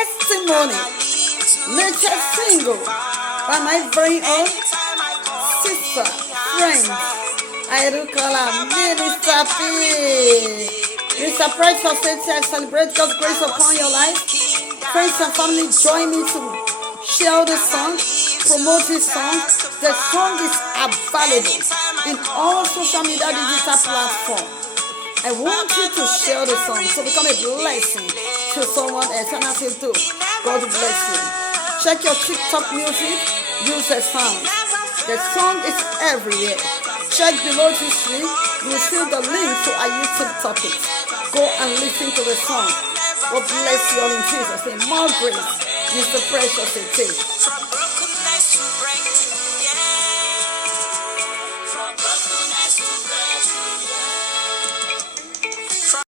testimony, latest single by my very own sister, friend. I do call her Minister P. Mr. Price of State, I celebrate God's grace upon your life. Friends and family, join me to share the song, promote this song. The song is available in all social media digital platforms. I want you to share the song to become a blessing to someone else. And I say too, God bless you. Check your TikTok music, use the sound. The song is everywhere. Check below this link, you will see the link to our YouTube topic. Go and listen to the song. God bless you all in Jesus' name. More grace, Mr. Precious.